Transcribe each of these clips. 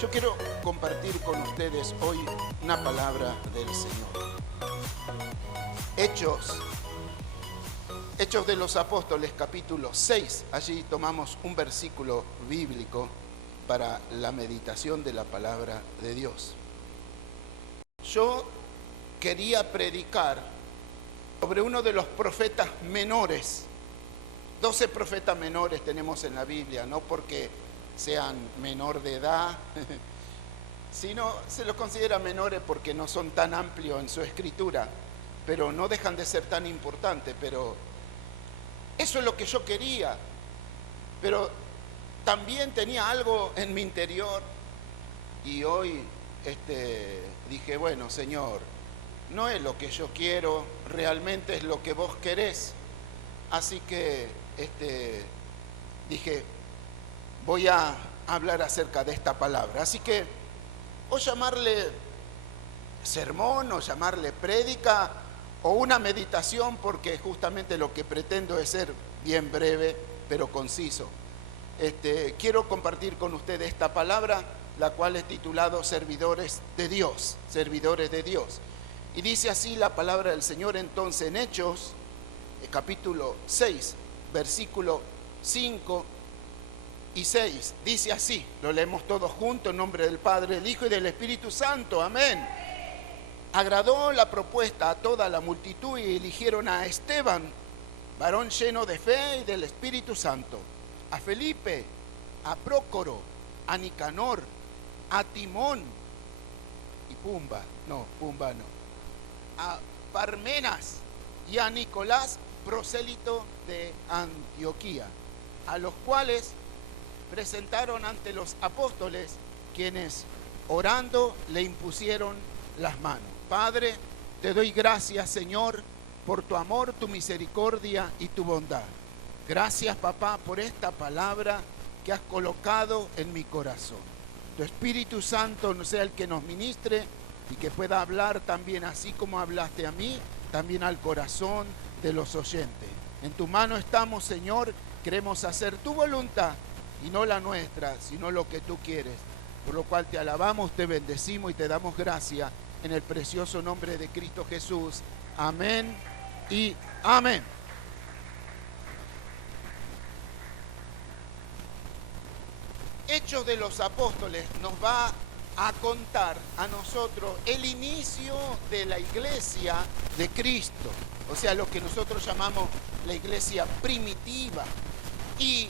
Yo quiero compartir con ustedes hoy una palabra del Señor. Hechos de los Apóstoles, capítulo 6. Allí tomamos un versículo bíblico para la meditación de la palabra de Dios. Yo quería predicar sobre uno de los profetas menores. 12 profetas menores tenemos en la Biblia, no porque sean menor de edad, sino se los considera menores porque no son tan amplios en su escritura, pero no dejan de ser tan importantes. Pero eso es lo que yo quería, pero también tenía algo en mi interior y hoy dije, bueno, Señor, no es lo que yo quiero, realmente es lo que vos querés. Así que dije, voy a hablar acerca de esta palabra. Así que, o llamarle sermón, o llamarle prédica, o una meditación, porque justamente lo que pretendo es ser bien breve, pero conciso. Quiero compartir con ustedes esta palabra, la cual es titulado Servidores de Dios, Servidores de Dios. Y dice así la palabra del Señor entonces en Hechos, capítulo 6, versículo 5 y 6. Dice así, lo leemos todos juntos en nombre del Padre, del Hijo y del Espíritu Santo. Amén. Agradó la propuesta a toda la multitud y eligieron a Esteban, varón lleno de fe y del Espíritu Santo, a Felipe, a Prócoro, a Nicanor, a Timón y Pumba no, a Parmenas y a Nicolás, prosélito de Antioquía, a los cuales presentaron ante los apóstoles, quienes orando le impusieron las manos. Padre, te doy gracias, Señor, por tu amor, tu misericordia y tu bondad. Gracias, papá, por esta palabra que has colocado en mi corazón. Tu Espíritu Santo no sea el que nos ministre y que pueda hablar también así como hablaste a mí, también al corazón de los oyentes. En tu mano estamos, Señor, queremos hacer tu voluntad y no la nuestra, sino lo que tú quieres. Por lo cual te alabamos, te bendecimos y te damos gracias en el precioso nombre de Cristo Jesús. Amén y amén. Hechos de los Apóstoles nos va a contar a nosotros el inicio de la iglesia de Cristo, o sea, lo que nosotros llamamos la iglesia primitiva. Y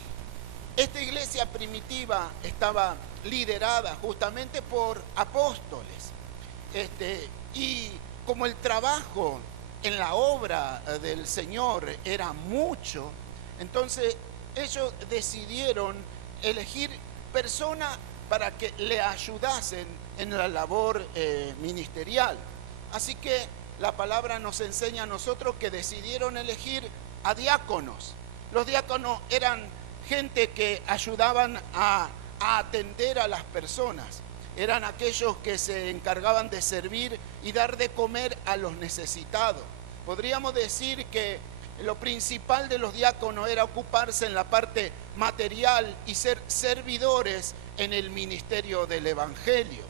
esta iglesia primitiva estaba liderada justamente por apóstoles. Y como el trabajo en la obra del Señor era mucho, entonces ellos decidieron elegir personas para que le ayudasen en la labor ministerial. Así que la palabra nos enseña a nosotros que decidieron elegir a diáconos. Los diáconos eran gente que ayudaban a atender a las personas. Eran aquellos que se encargaban de servir y dar de comer a los necesitados. Podríamos decir que lo principal de los diáconos era ocuparse en la parte material y ser servidores en el ministerio del Evangelio.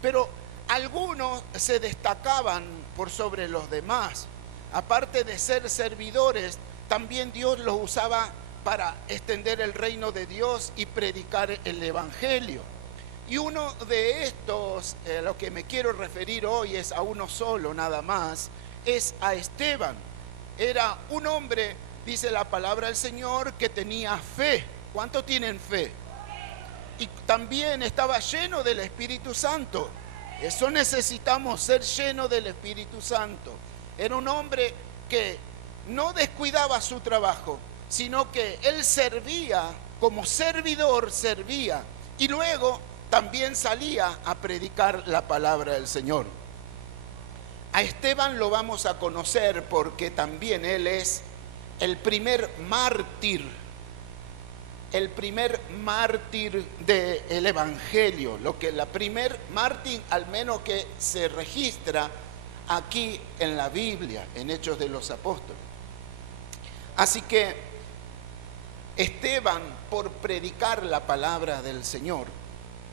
Pero algunos se destacaban por sobre los demás. Aparte de ser servidores, también Dios los usaba para extender el reino de Dios y predicar el Evangelio. Y uno de estos, a lo que me quiero referir hoy es a uno solo nada más, es a Esteban. Era un hombre, dice la palabra del Señor, que tenía fe. ¿Cuántos tienen fe? Y también estaba lleno del Espíritu Santo. Eso necesitamos, ser lleno del Espíritu Santo. Era un hombre que no descuidaba su trabajo, sino que él servía, como servidor servía, y luego también salía a predicar la palabra del Señor. A Esteban lo vamos a conocer porque también él es el primer mártir del Evangelio, la primer mártir al menos que se registra aquí en la Biblia, en Hechos de los Apóstoles. Así que Esteban, por predicar la palabra del Señor,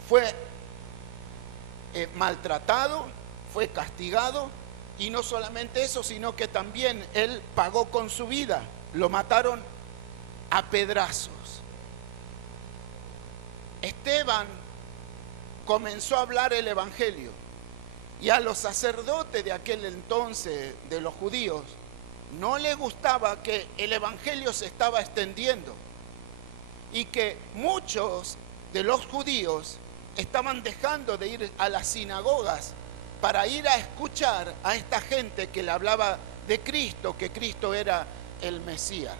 fue maltratado, fue castigado, y no solamente eso, sino que también él pagó con su vida. Lo mataron a pedrazos. Esteban comenzó a hablar el evangelio, y a los sacerdotes de aquel entonces, de los judíos, no les gustaba que el evangelio se estaba extendiendo, y que muchos de los judíos estaban dejando de ir a las sinagogas para ir a escuchar a esta gente que le hablaba de Cristo, que Cristo era el Mesías.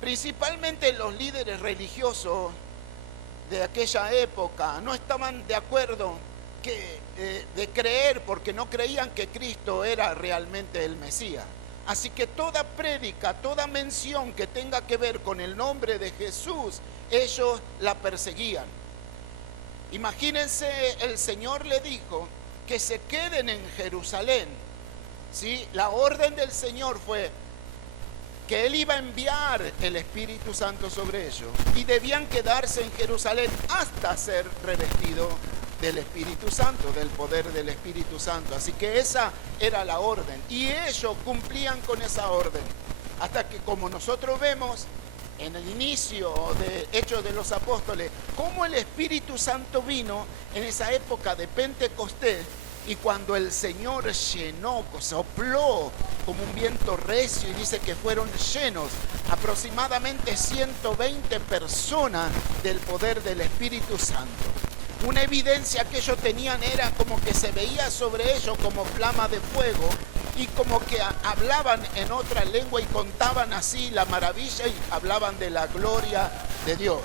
Principalmente los líderes religiosos de aquella época no estaban de acuerdo de creer, porque no creían que Cristo era realmente el Mesías. Así que toda prédica, toda mención que tenga que ver con el nombre de Jesús, ellos la perseguían. Imagínense, el Señor le dijo que se queden en Jerusalén, ¿sí? La orden del Señor fue que Él iba a enviar el Espíritu Santo sobre ellos, y debían quedarse en Jerusalén hasta ser revestidos del Espíritu Santo, del poder del Espíritu Santo. Así que esa era la orden, y ellos cumplían con esa orden, hasta que, como nosotros vemos en el inicio de Hechos de los Apóstoles, cómo el Espíritu Santo vino en esa época de Pentecostés, y cuando el Señor llenó, sopló como un viento recio, y dice que fueron llenos aproximadamente 120 personas del poder del Espíritu Santo. Una evidencia que ellos tenían era como que se veía sobre ellos como flama de fuego, y como que hablaban en otra lengua y contaban así la maravilla y hablaban de la gloria de Dios.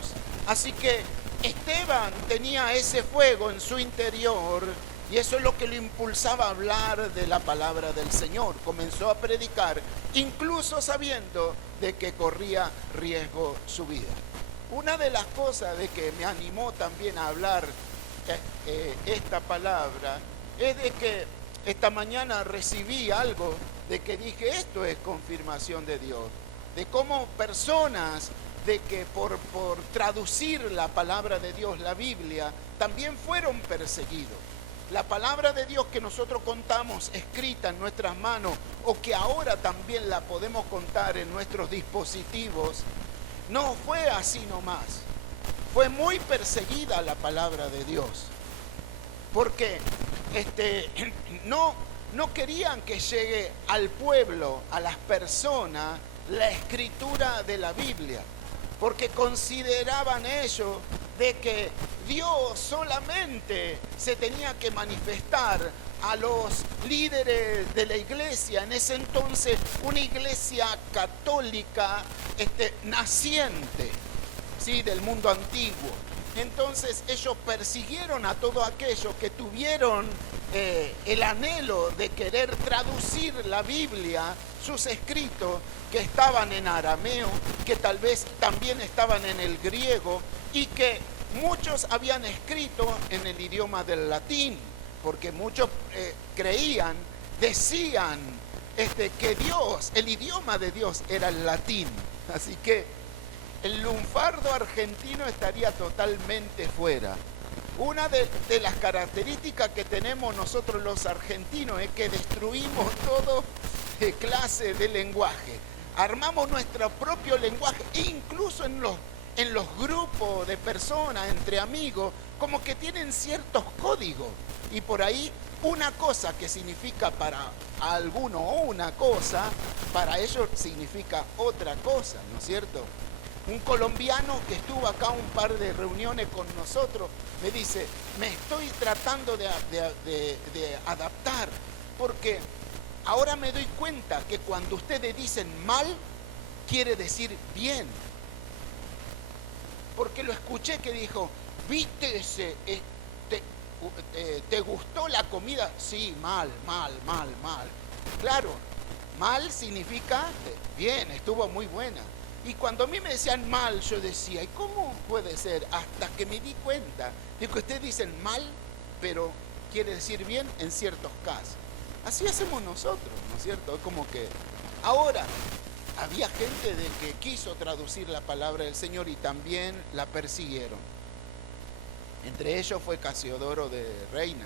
Así que Esteban tenía ese fuego en su interior, y eso es lo que lo impulsaba a hablar de la palabra del Señor. Comenzó a predicar, incluso sabiendo de que corría riesgo su vida. Una de las cosas de que me animó también a hablar esta palabra es de que esta mañana recibí algo de que dije, esto es confirmación de Dios, de cómo personas de que por traducir la palabra de Dios, la Biblia, también fueron perseguidos. La palabra de Dios que nosotros contamos escrita en nuestras manos, o que ahora también la podemos contar en nuestros dispositivos, no fue así nomás. Fue muy perseguida la palabra de Dios, porque no querían que llegue al pueblo, a las personas, la escritura de la Biblia, porque consideraban ellos de que Dios solamente se tenía que manifestar a los líderes de la iglesia, en ese entonces una iglesia católica naciente, ¿sí?, del mundo antiguo. Entonces ellos persiguieron a todos aquellos que tuvieron el anhelo de querer traducir la Biblia, sus escritos que estaban en arameo, que tal vez también estaban en el griego, y que muchos habían escrito en el idioma del latín, porque muchos creían, decían que Dios, el idioma de Dios era el latín. Así que el lunfardo argentino estaría totalmente fuera. Una de las características que tenemos nosotros los argentinos es que destruimos todo clase de lenguaje. Armamos nuestro propio lenguaje, incluso en los grupos de personas, entre amigos, como que tienen ciertos códigos. Y por ahí una cosa que significa para alguno una cosa, para ellos significa otra cosa, ¿no es cierto? Un colombiano que estuvo acá un par de reuniones con nosotros me dice, me estoy tratando de adaptar, porque ahora me doy cuenta que cuando ustedes dicen mal, quiere decir bien. Porque lo escuché que dijo, ¿viste te gustó la comida? Sí, mal. Claro, mal significa bien, estuvo muy buena. Y cuando a mí me decían mal, yo decía, ¿y cómo puede ser? Hasta que me di cuenta de que ustedes dicen mal, pero quiere decir bien en ciertos casos. Así hacemos nosotros, ¿no es cierto? Es como que ahora había gente de que quiso traducir la palabra del Señor y también la persiguieron. Entre ellos fue Casiodoro de Reina,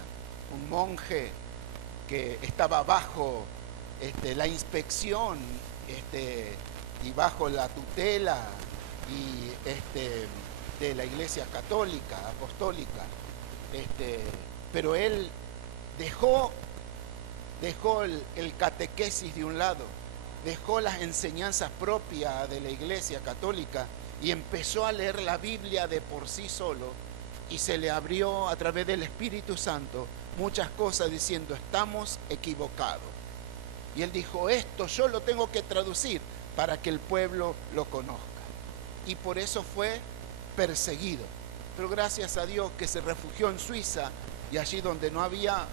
un monje que estaba bajo la inspección y bajo la tutela de la Iglesia Católica, Apostólica. Pero él dejó el catequesis de un lado, dejó las enseñanzas propias de la Iglesia Católica y empezó a leer la Biblia de por sí solo, y se le abrió a través del Espíritu Santo muchas cosas diciendo: estamos equivocados. Y él dijo: esto yo lo tengo que traducir para que el pueblo lo conozca. Y por eso fue perseguido. Pero gracias a Dios que se refugió en Suiza, y allí donde no había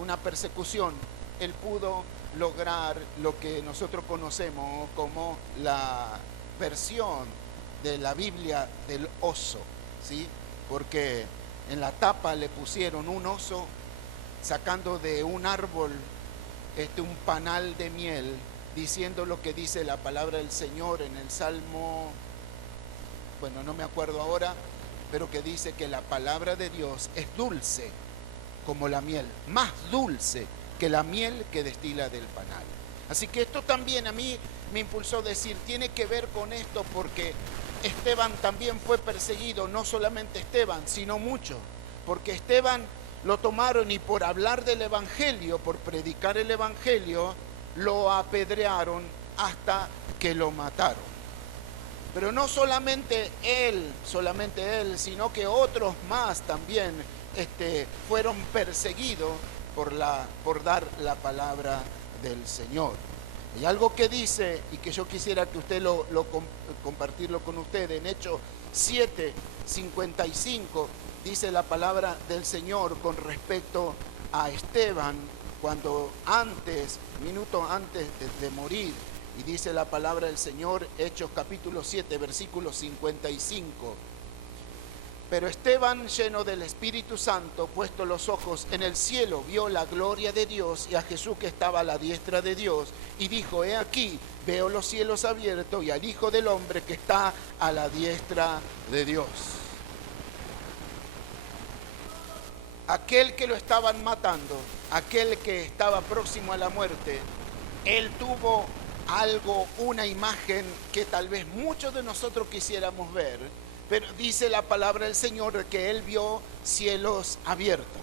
una persecución, él pudo lograr lo que nosotros conocemos como la versión de la Biblia del oso, ¿sí? Porque en la tapa le pusieron un oso sacando de un árbol un panal de miel, diciendo lo que dice la palabra del Señor en el Salmo, bueno, no me acuerdo ahora, pero que dice que la palabra de Dios es dulce como la miel, más dulce que la miel que destila del panal. Así que esto también a mí me impulsó a decir, tiene que ver con esto, porque Esteban también fue perseguido, no solamente Esteban, sino muchos, porque Esteban lo tomaron y por hablar del Evangelio, por predicar el Evangelio, lo apedrearon hasta que lo mataron. Pero no solamente él, sino que otros más también fueron perseguidos por dar la palabra del Señor. Y algo que dice, y que yo quisiera que usted compartirlo con usted, en Hechos 7:55, dice la palabra del Señor con respecto a Esteban, cuando minutos antes de morir, y dice la palabra del Señor, Hechos capítulo 7, versículo 55. Pero Esteban, lleno del Espíritu Santo, puesto los ojos en el cielo, vio la gloria de Dios y a Jesús que estaba a la diestra de Dios, y dijo: he aquí, veo los cielos abiertos y al Hijo del Hombre que está a la diestra de Dios. Aquel que lo estaban matando, aquel que estaba próximo a la muerte, él tuvo algo, una imagen que tal vez muchos de nosotros quisiéramos ver, pero dice la palabra del Señor que él vio cielos abiertos.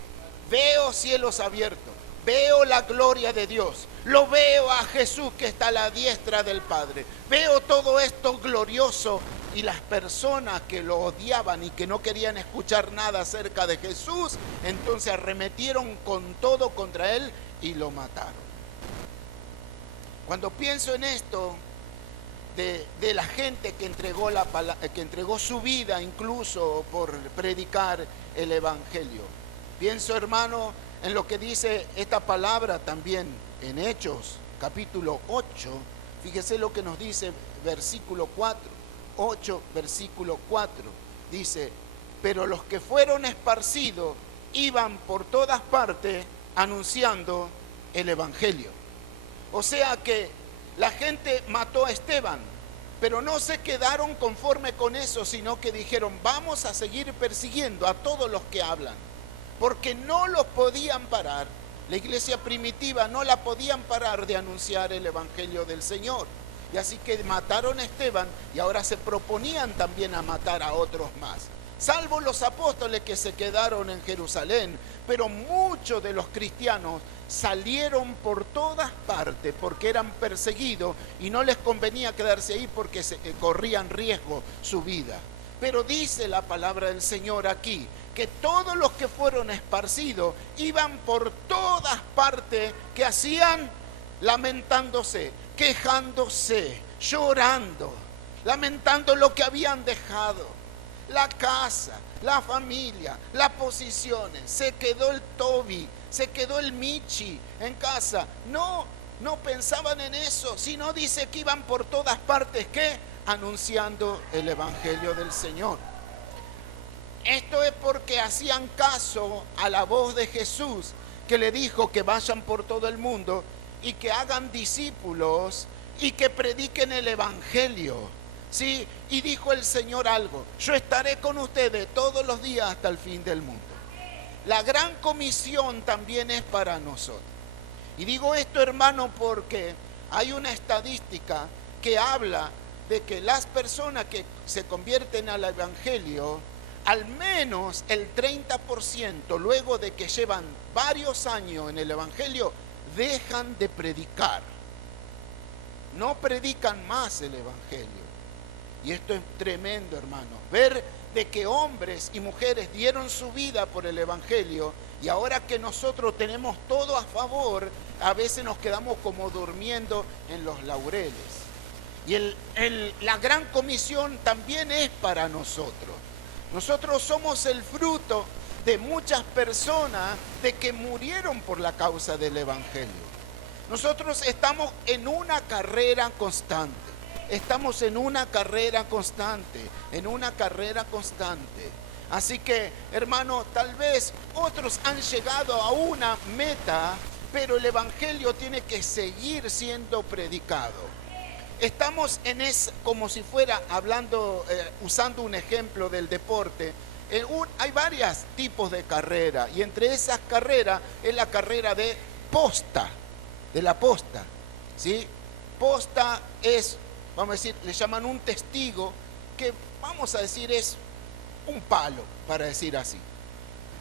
Veo cielos abiertos, veo la gloria de Dios, lo veo a Jesús que está a la diestra del Padre, veo todo esto glorioso, y las personas que lo odiaban y que no querían escuchar nada acerca de Jesús, entonces arremetieron con todo contra él y lo mataron. Cuando pienso en esto, de la gente que entregó su vida incluso por predicar el Evangelio, pienso, hermano, en lo que dice esta palabra también en Hechos capítulo 8. Fíjese lo que nos dice versículo 4, 8 versículo 4, dice: pero los que fueron esparcidos iban por todas partes anunciando el Evangelio. O sea que la gente mató a Esteban, pero no se quedaron conforme con eso, sino que dijeron: vamos a seguir persiguiendo a todos los que hablan, porque no los podían parar. La iglesia primitiva no la podían parar de anunciar el Evangelio del Señor. Y así que mataron a Esteban, y ahora se proponían también a matar a otros más. Salvo los apóstoles que se quedaron en Jerusalén, pero muchos de los cristianos salieron por todas partes porque eran perseguidos y no les convenía quedarse ahí porque corrían riesgo su vida. Pero dice la palabra del Señor aquí que todos los que fueron esparcidos iban por todas partes, que hacían lamentándose, quejándose, llorando, lamentando lo que habían dejado, la casa, la familia, las posiciones. Se quedó el Toby, se quedó el Michi en casa. No pensaban en eso, sino dice que iban por todas partes, ¿qué? Anunciando el Evangelio del Señor. Esto es porque hacían caso a la voz de Jesús, que le dijo que vayan por todo el mundo y que hagan discípulos y que prediquen el evangelio. ¿Sí? Y dijo el Señor algo: yo estaré con ustedes todos los días hasta el fin del mundo. La gran comisión también es para nosotros. Y digo esto, hermano, porque hay una estadística que habla de que las personas que se convierten al evangelio, al menos el 30%, luego de que llevan varios años en el evangelio, dejan de predicar. No predican más el evangelio. Y esto es tremendo, hermano. Ver de que hombres y mujeres dieron su vida por el evangelio, y ahora que nosotros tenemos todo a favor, a veces nos quedamos como durmiendo en los laureles. Y la gran comisión también es para nosotros. Nosotros somos el fruto de muchas personas de que murieron por la causa del evangelio. Nosotros estamos en una carrera constante. Estamos en una carrera constante, en una carrera constante. Así que, hermano, tal vez otros han llegado a una meta, pero el evangelio tiene que seguir siendo predicado. Estamos como si fuera hablando, usando un ejemplo del deporte. Hay varios tipos de carrera, y entre esas carreras es la carrera de la posta, ¿sí? Posta es, vamos a decir, le llaman un testigo, que vamos a decir es un palo, para decir así.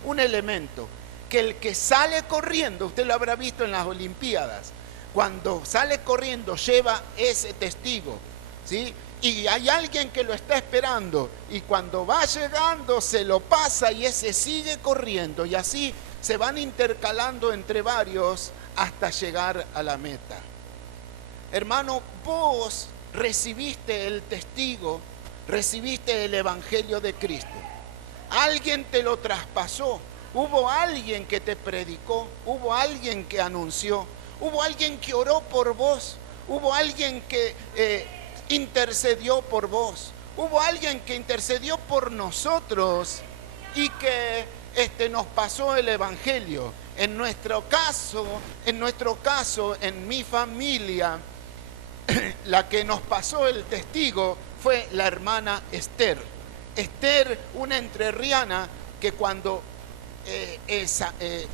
Un elemento que el que sale corriendo, usted lo habrá visto en las Olimpiadas, cuando sale corriendo lleva ese testigo, ¿sí? Y hay alguien que lo está esperando, y cuando va llegando se lo pasa y ese sigue corriendo, y así se van intercalando entre varios hasta llegar a la meta. Hermano, vos recibiste el testigo, recibiste el evangelio de Cristo. Alguien te lo traspasó, hubo alguien que te predicó, hubo alguien que anunció, hubo alguien que oró por vos, hubo alguien que intercedió por vos, hubo alguien que intercedió por nosotros y que nos pasó el evangelio. En nuestro caso, en mi familia, la que nos pasó el testigo fue la hermana Esther. Esther, una entrerriana que cuando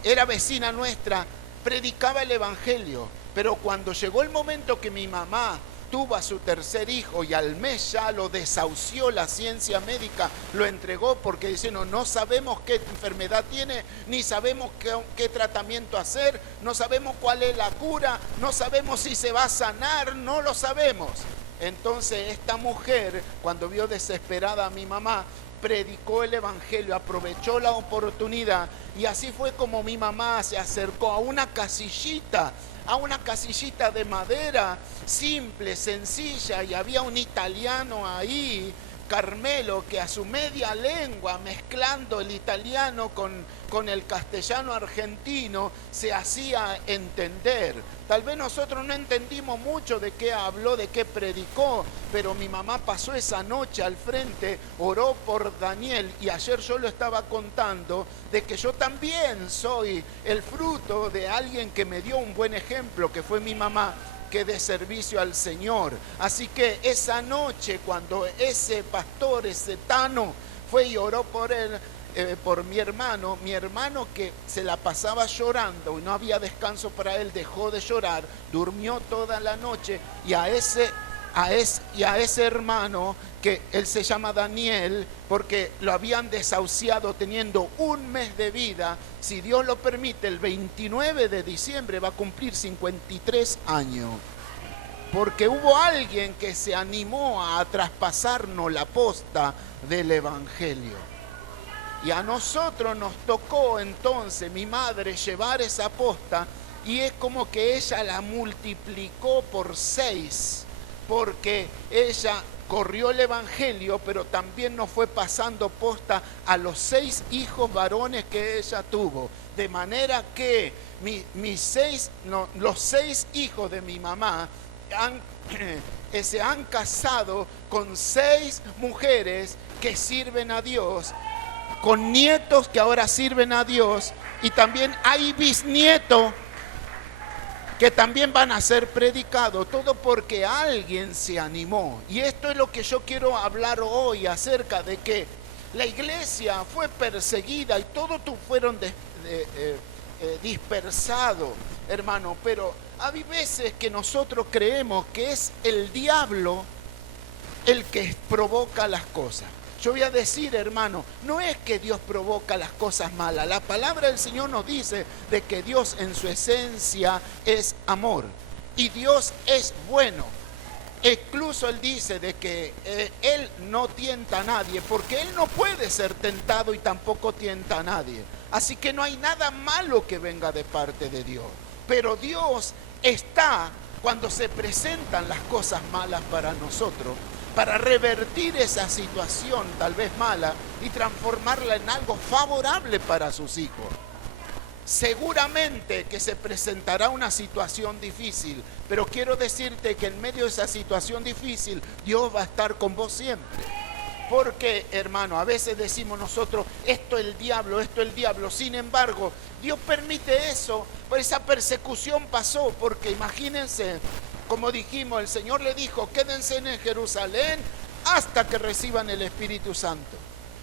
era vecina nuestra, predicaba el evangelio, pero cuando llegó el momento que mi mamá tuvo a su tercer hijo y al mes ya lo desahució la ciencia médica, lo entregó porque dice, no sabemos qué enfermedad tiene, ni sabemos qué tratamiento hacer, no sabemos cuál es la cura, no sabemos si se va a sanar, no lo sabemos. Entonces esta mujer, cuando vio desesperada a mi mamá, predicó el evangelio, aprovechó la oportunidad, y así fue como mi mamá se acercó a una casillita de madera, simple, sencilla, y había un italiano ahí, Carmelo, que a su media lengua, mezclando el italiano con el castellano argentino, se hacía entender. Tal vez nosotros no entendimos mucho de qué habló, de qué predicó, pero mi mamá pasó esa noche al frente, oró por Daniel, y ayer yo lo estaba contando, de que yo también soy el fruto de alguien que me dio un buen ejemplo, que fue mi mamá, que de servicio al Señor. Así que esa noche, cuando ese pastor, ese Tano, fue y oró por él, por mi hermano que se la pasaba llorando y no había descanso para él, dejó de llorar, durmió toda la noche, y a ese hermano, que él se llama Daniel, porque lo habían desahuciado teniendo un mes de vida, si Dios lo permite, el 29 de diciembre va a cumplir 53 años. Porque hubo alguien que se animó a traspasarnos la posta del evangelio. Y a nosotros nos tocó entonces, mi madre, llevar esa posta, y es como que ella la multiplicó por 6, porque ella corrió el evangelio, pero también nos fue pasando posta a los 6 hijos varones que ella tuvo. De manera que los 6 hijos de mi mamá se han casado con 6 mujeres que sirven a Dios, con nietos que ahora sirven a Dios, y también hay bisnietos que también van a ser predicados, todo porque alguien se animó. Y esto es lo que yo quiero hablar hoy acerca de que la iglesia fue perseguida y todos fueron dispersados, hermano, pero hay veces que nosotros creemos que es el diablo el que provoca las cosas. Yo voy a decir, hermano, no es que Dios provoca las cosas malas. La palabra del Señor nos dice de que Dios en su esencia es amor y Dios es bueno. Incluso Él dice de que Él no tienta a nadie, porque Él no puede ser tentado y tampoco tienta a nadie. Así que no hay nada malo que venga de parte de Dios. Pero Dios está cuando se presentan las cosas malas para nosotros, para revertir esa situación tal vez mala y transformarla en algo favorable para sus hijos. Seguramente que se presentará una situación difícil, pero quiero decirte que en medio de esa situación difícil, Dios va a estar con vos siempre. Porque, hermano, a veces decimos nosotros, esto es el diablo, esto es el diablo. Sin embargo, Dios permite eso, pues esa persecución pasó, porque imagínense, como dijimos, el Señor le dijo, quédense en Jerusalén hasta que reciban el Espíritu Santo.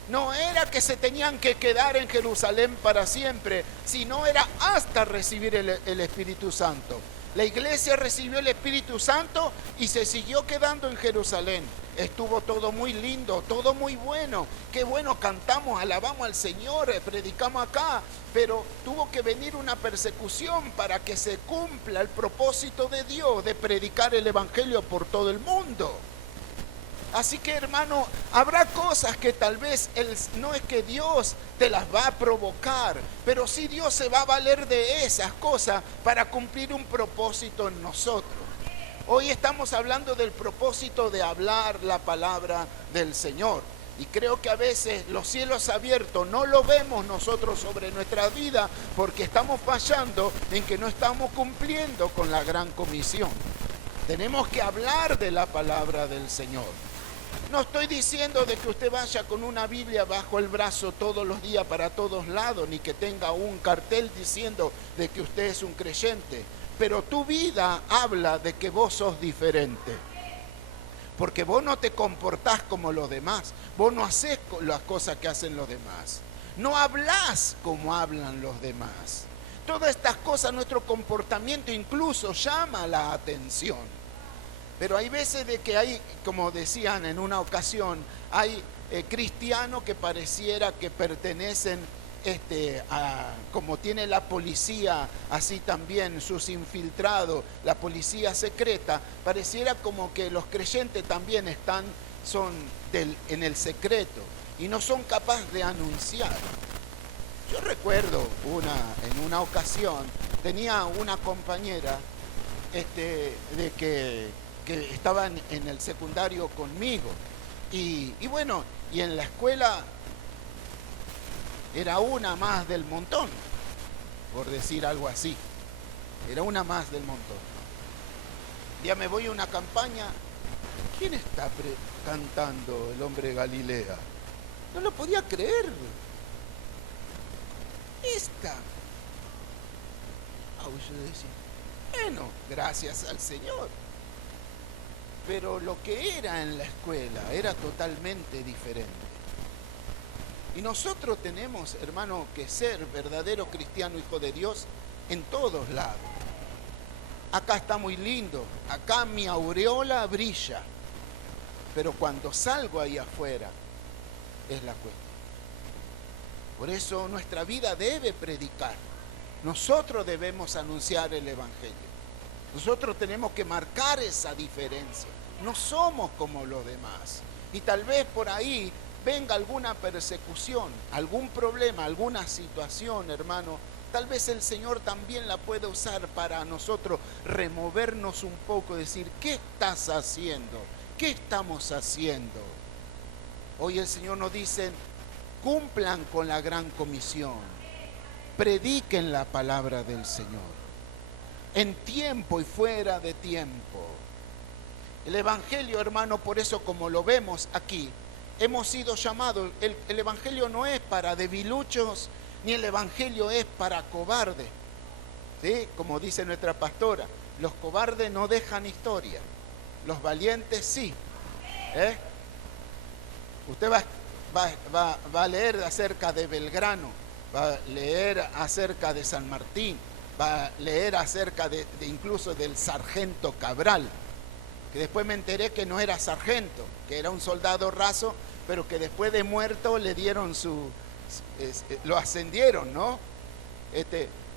No era que se tenían que quedar en Jerusalén para siempre, sino era hasta recibir el Espíritu Santo. La iglesia recibió el Espíritu Santo y se siguió quedando en Jerusalén. Estuvo todo muy lindo, todo muy bueno. Qué bueno, cantamos, alabamos al Señor, predicamos acá. Pero tuvo que venir una persecución para que se cumpla el propósito de Dios de predicar el Evangelio por todo el mundo. Así que, hermano, habrá cosas que tal vez no es que Dios te las va a provocar, pero sí Dios se va a valer de esas cosas para cumplir un propósito en nosotros. Hoy estamos hablando del propósito de hablar la palabra del Señor. Y creo que a veces los cielos abiertos no lo vemos nosotros sobre nuestra vida porque estamos fallando en que no estamos cumpliendo con la gran comisión. Tenemos que hablar de la palabra del Señor. No estoy diciendo de que usted vaya con una Biblia bajo el brazo todos los días para todos lados, ni que tenga un cartel diciendo de que usted es un creyente. Pero tu vida habla de que vos sos diferente. Porque vos no te comportás como los demás. Vos no haces las cosas que hacen los demás. No hablás como hablan los demás. Todas estas cosas, nuestro comportamiento incluso llama la atención. Pero hay veces de que hay, como decían en una ocasión, hay cristianos que pareciera que pertenecen como tiene la policía, así también sus infiltrados, la policía secreta, pareciera como que los creyentes también son en el secreto y no son capaces de anunciar. Yo recuerdo en una ocasión, tenía una compañera de que estaban en el secundario conmigo y bueno, y en la escuela era una más del montón, por decir algo así, era una más del montón. Ya me voy a una campaña, ¿quién está cantando El Hombre de Galilea? No lo podía creer. Esta. Yo decía, bueno, gracias al Señor. Pero lo que era en la escuela era totalmente diferente. Y nosotros tenemos, hermano, que ser verdadero cristiano, hijo de Dios, en todos lados. Acá está muy lindo, acá mi aureola brilla, pero cuando salgo ahí afuera es la cuestión. Por eso nuestra vida debe predicar. Nosotros debemos anunciar el Evangelio. Nosotros tenemos que marcar esa diferencia. No somos como los demás. Y tal vez por ahí venga alguna persecución, algún problema, alguna situación, hermano. Tal vez el Señor también la puede usar para nosotros removernos un poco, decir, ¿qué estás haciendo? ¿Qué estamos haciendo? Hoy el Señor nos dice, cumplan con la gran comisión, prediquen la palabra del Señor, en tiempo y fuera de tiempo. El Evangelio, hermano, por eso como lo vemos aquí, hemos sido llamados, el Evangelio no es para debiluchos, ni el Evangelio es para cobardes. ¿sí? Como dice nuestra pastora, los cobardes no dejan historia, los valientes sí. Usted va a leer acerca de Belgrano, va a leer acerca de San Martín, va a leer acerca de incluso del sargento Cabral, que después me enteré que no era sargento, que era un soldado raso, pero que después de muerto le dieron lo ascendieron, ¿no?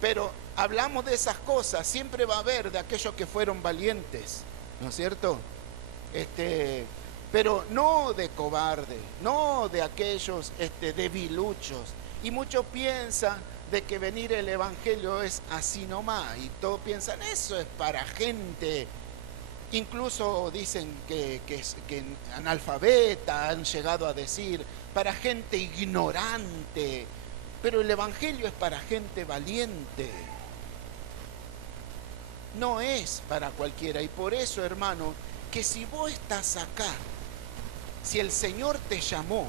Pero hablamos de esas cosas, siempre va a haber de aquellos que fueron valientes, ¿no es cierto? Pero no de cobardes, no de aquellos debiluchos. Y muchos piensan de que venir el evangelio es así nomás, y todos piensan eso es para gente. Incluso dicen que analfabeta, han llegado a decir, para gente ignorante, pero el evangelio es para gente valiente, no es para cualquiera. Y por eso, hermano, que si vos estás acá, si el Señor te llamó,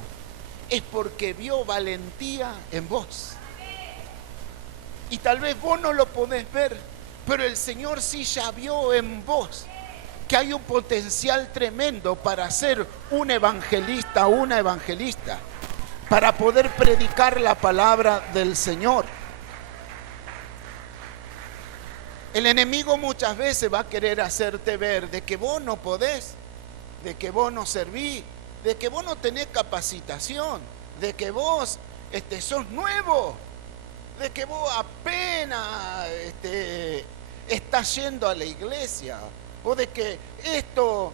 es porque vio valentía en vos. Y tal vez vos no lo podés ver, pero el Señor sí ya vio en vos que hay un potencial tremendo para ser un evangelista o una evangelista, para poder predicar la palabra del Señor. El enemigo muchas veces va a querer hacerte ver de que vos no podés, de que vos no servís, de que vos no tenés capacitación, de que vos sos nuevo, de que vos apenas estás yendo a la iglesia, o de que esto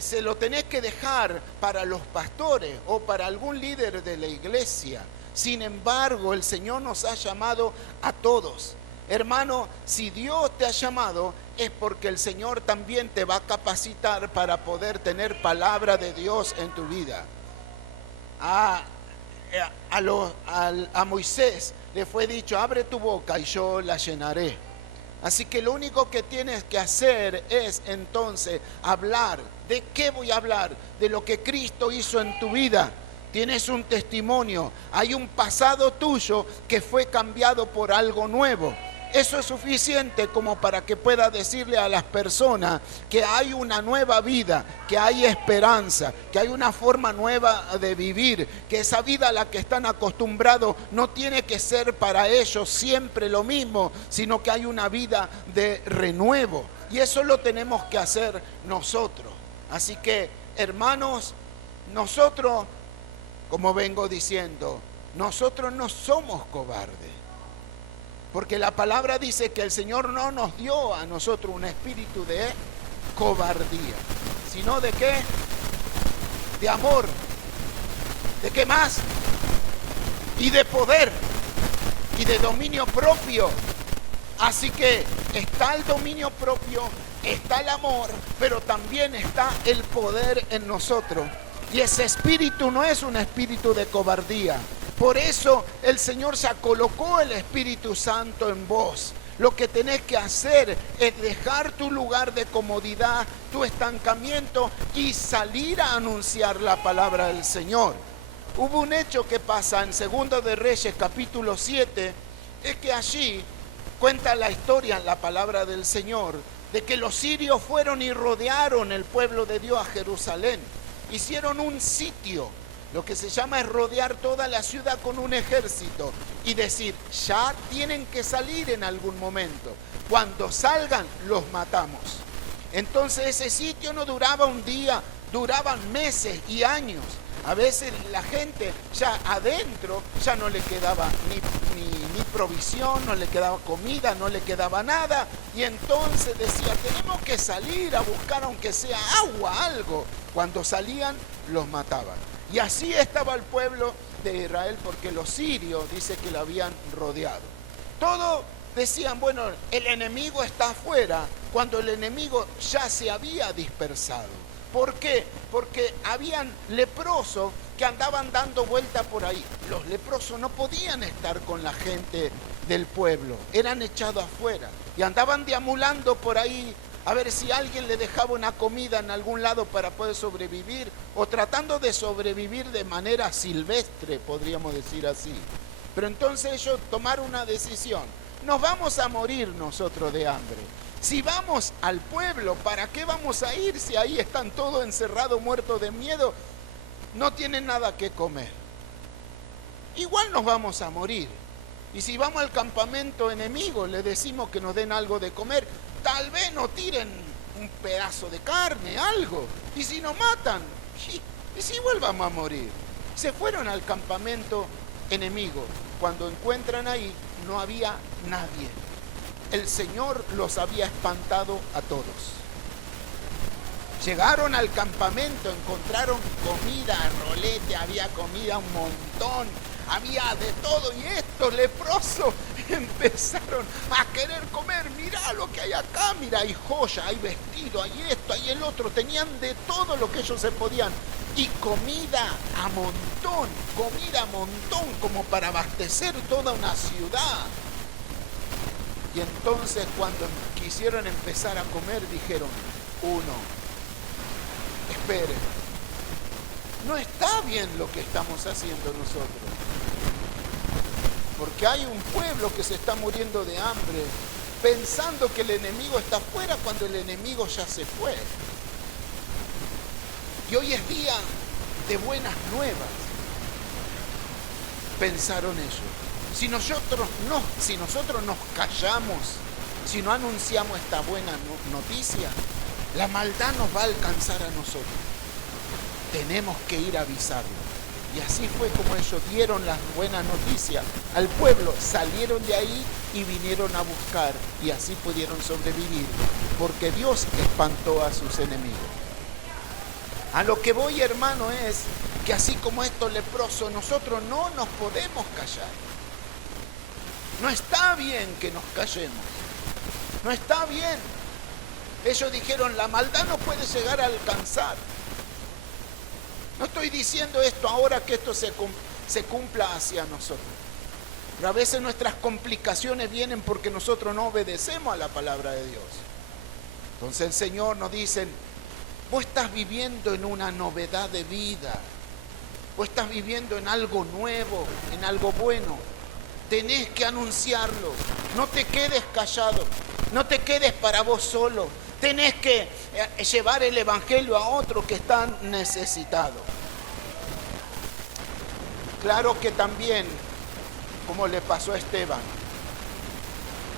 se lo tenés que dejar para los pastores o para algún líder de la iglesia. Sin embargo, el Señor nos ha llamado a todos. Hermano, si Dios te ha llamado, es porque el Señor también te va a capacitar para poder tener palabra de Dios en tu vida. A Moisés le fue dicho, abre tu boca y yo la llenaré. Así que lo único que tienes que hacer es entonces hablar. ¿De qué voy a hablar? De lo que Cristo hizo en tu vida. Tienes un testimonio, hay un pasado tuyo que fue cambiado por algo nuevo. Eso es suficiente como para que pueda decirle a las personas que hay una nueva vida, que hay esperanza, que hay una forma nueva de vivir, que esa vida a la que están acostumbrados no tiene que ser para ellos siempre lo mismo, sino que hay una vida de renuevo. Y eso lo tenemos que hacer nosotros. Así que, hermanos, nosotros, como vengo diciendo, nosotros no somos cobardes. Porque la palabra dice que el Señor no nos dio a nosotros un espíritu de cobardía, sino de ¿qué? De amor. ¿De qué más? Y de poder y de dominio propio. Así que está el dominio propio, está el amor, pero también está el poder en nosotros. Y ese espíritu no es un espíritu de cobardía. Por eso el Señor ya colocó el Espíritu Santo en vos. Lo que tenés que hacer es dejar tu lugar de comodidad, tu estancamiento y salir a anunciar la palabra del Señor. Hubo un hecho que pasa en 2 de Reyes capítulo 7, es que allí cuenta la historia en la palabra del Señor, de que los sirios fueron y rodearon el pueblo de Dios a Jerusalén. Hicieron un sitio. Lo que se llama es rodear toda la ciudad con un ejército y decir, ya tienen que salir en algún momento. Cuando salgan, los matamos. Entonces ese sitio no duraba un día, duraban meses y años. A veces la gente ya adentro ya no le quedaba ni provisión, no le quedaba comida, no le quedaba nada. Y entonces decía, tenemos que salir a buscar aunque sea agua, algo. Cuando salían, los mataban. Y así estaba el pueblo de Israel porque los sirios dice que lo habían rodeado. Todos decían, bueno, el enemigo está afuera, cuando el enemigo ya se había dispersado. ¿Por qué? Porque habían leprosos que andaban dando vuelta por ahí. Los leprosos no podían estar con la gente del pueblo, eran echados afuera y andaban deambulando por ahí a ver si alguien le dejaba una comida en algún lado para poder sobrevivir, o tratando de sobrevivir de manera silvestre, podríamos decir así. Pero entonces ellos tomaron una decisión. nos vamos a morir nosotros de hambre. Si vamos al pueblo, ¿para qué vamos a ir si ahí están todos encerrados, muertos de miedo? No tienen nada que comer. Igual nos vamos a morir. Y si vamos al campamento enemigo, le decimos que nos den algo de comer, tal vez nos tiren un pedazo de carne, algo. Y si nos matan, y si igual vamos a morir. Se fueron al campamento enemigo. Cuando encuentran ahí, no había nadie. El Señor los había espantado a todos. Llegaron al campamento, encontraron comida, rolete, había comida un montón, había de todo, y estos leprosos empezaron a querer comer. Mirá lo que hay acá, mira, hay joya, hay vestido, hay esto, hay el otro. Tenían de todo lo que ellos se podían, y comida a montón, como para abastecer toda una ciudad. Y entonces cuando quisieron empezar a comer, dijeron: espere, no está bien lo que estamos haciendo nosotros, porque hay un pueblo que se está muriendo de hambre, pensando que el enemigo está afuera cuando el enemigo ya se fue. Y hoy es día de buenas nuevas, pensaron ellos. Si nosotros nos callamos, si no anunciamos esta buena noticia, la maldad nos va a alcanzar a nosotros. Tenemos que ir a avisarlo. Y así fue como ellos dieron las buenas noticias al pueblo, salieron de ahí y vinieron a buscar, y así pudieron sobrevivir, porque Dios espantó a sus enemigos. A lo que voy, hermano, es que así como estos leprosos, nosotros no nos podemos callar. No está bien que nos callemos. No está bien. Ellos dijeron: la maldad no puede llegar a alcanzar. No estoy diciendo esto ahora que esto se cumpla hacia nosotros. Pero a veces nuestras complicaciones vienen porque nosotros no obedecemos a la palabra de Dios. Entonces el Señor nos dice: vos estás viviendo en una novedad de vida. Vos estás viviendo en algo nuevo, en algo bueno. Tenés que anunciarlo. No te quedes callado. No te quedes para vos solo. Tenés que llevar el evangelio a otro que está necesitado. Claro que también, como le pasó a Esteban,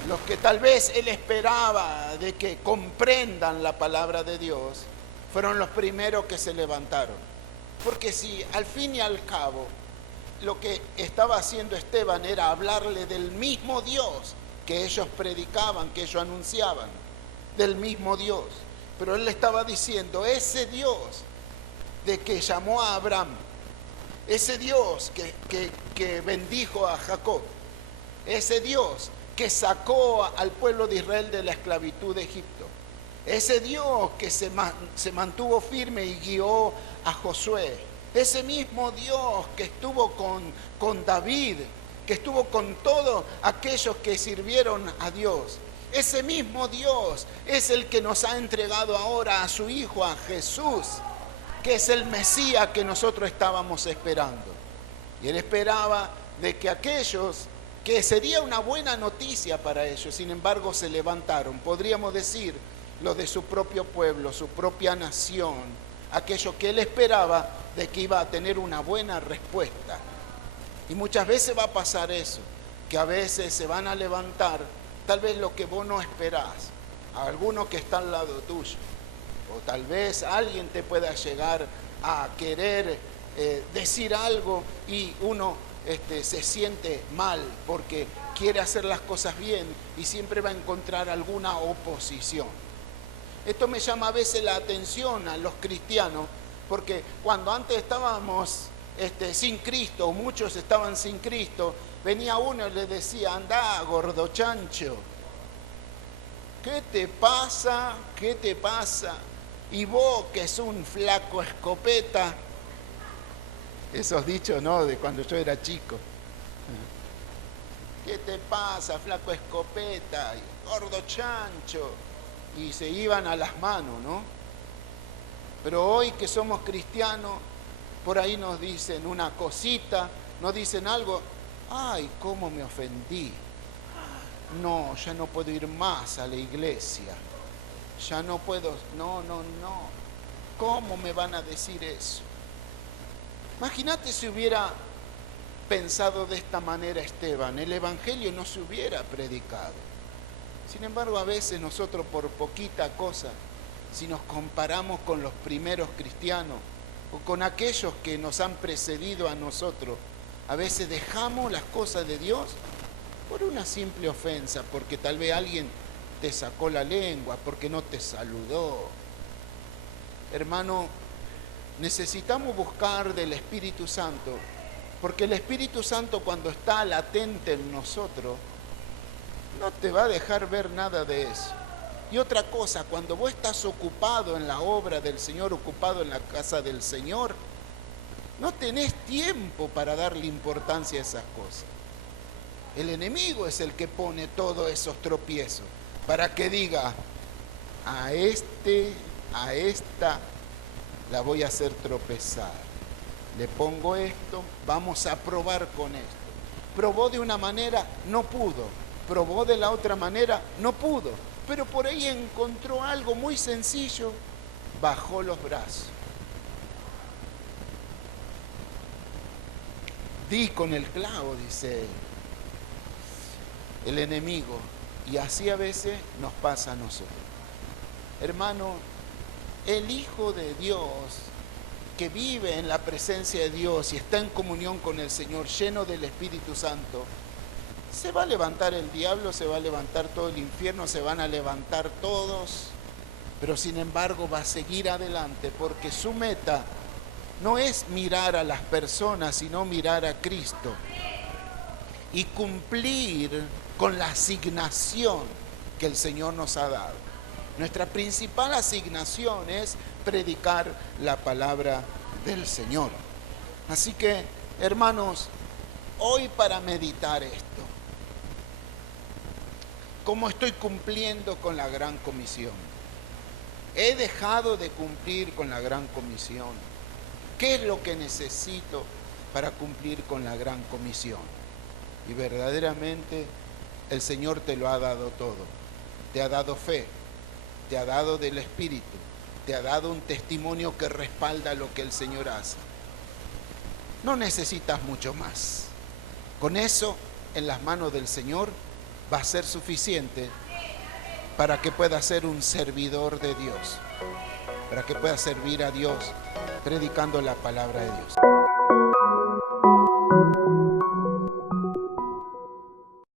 los que tal vez él esperaba de que comprendan la palabra de Dios, fueron los primeros que se levantaron. Porque si al fin y al cabo lo que estaba haciendo Esteban era hablarle del mismo Dios que ellos predicaban, que ellos anunciaban, del mismo Dios. Pero él le estaba diciendo: ese Dios de que llamó a Abraham, ese Dios que bendijo a Jacob, ese Dios que sacó al pueblo de Israel de la esclavitud de Egipto, ese Dios que se mantuvo firme y guió a Josué, ese mismo Dios que estuvo con David, que estuvo con todos aquellos que sirvieron a Dios, ese mismo Dios es el que nos ha entregado ahora a su Hijo, a Jesús, que es el Mesías que nosotros estábamos esperando. Y él esperaba de que aquellos, que sería una buena noticia para ellos, sin embargo se levantaron, podríamos decir, los de su propio pueblo, su propia nación, aquello que él esperaba de que iba a tener una buena respuesta. Y muchas veces va a pasar eso, que a veces se van a levantar tal vez lo que vos no esperás, a alguno que está al lado tuyo, o tal vez alguien te pueda llegar a querer decir algo y uno se siente mal porque quiere hacer las cosas bien y siempre va a encontrar alguna oposición. Esto me llama a veces la atención a los cristianos, porque cuando antes estábamos sin Cristo, o muchos estaban sin Cristo, venía uno y le decía: andá, gordo chancho, ¿qué te pasa? ¿Qué te pasa? Y vos, que es un flaco escopeta. Esos dichos, ¿no?, de cuando yo era chico. ¿Qué te pasa, flaco escopeta? Gordo chancho. Y se iban a las manos, ¿no? Pero hoy que somos cristianos, por ahí nos dicen una cosita, nos dicen algo: ay, cómo me ofendí. no, ya no puedo ir más a la iglesia, ya no puedo, no. ¿Cómo me van a decir eso? Imagínate si hubiera pensado de esta manera Esteban, el evangelio no se hubiera predicado. Sin embargo, a veces nosotros por poquita cosa, si nos comparamos con los primeros cristianos o con aquellos que nos han precedido a nosotros, a veces dejamos las cosas de Dios por una simple ofensa, porque tal vez alguien te sacó la lengua, porque no te saludó. Hermano, necesitamos buscar del Espíritu Santo, porque el Espíritu Santo, cuando está latente en nosotros, no te va a dejar ver nada de eso. Y otra cosa, cuando vos estás ocupado en la obra del Señor, ocupado en la casa del Señor, no tenés tiempo para darle importancia a esas cosas. El enemigo es el que pone todos esos tropiezos para que diga, a esta la voy a hacer tropezar. Le pongo esto, vamos a probar con esto. Probó de una manera, no pudo. Probó de la otra manera, no pudo. Pero por ahí encontró algo muy sencillo, bajó los brazos. Di con el clavo, dice el enemigo. Y así a veces nos pasa a nosotros. Hermano, el Hijo de Dios que vive en la presencia de Dios y está en comunión con el Señor, lleno del Espíritu Santo, se va a levantar el diablo, se va a levantar todo el infierno, se van a levantar todos, pero sin embargo va a seguir adelante, porque su meta no es mirar a las personas, sino mirar a Cristo y cumplir con la asignación que el Señor nos ha dado. Nuestra principal asignación es predicar la palabra del Señor. Así que, hermanos, hoy para meditar esto, ¿cómo estoy cumpliendo con la gran comisión? ¿He dejado de cumplir con la gran comisión? ¿Qué es lo que necesito para cumplir con la gran comisión? Y verdaderamente el Señor te lo ha dado todo. Te ha dado fe, te ha dado del Espíritu, te ha dado un testimonio que respalda lo que el Señor hace. No necesitas mucho más. Con eso, en las manos del Señor, va a ser suficiente para que puedas ser un servidor de Dios, para que puedas servir a Dios predicando la palabra de Dios.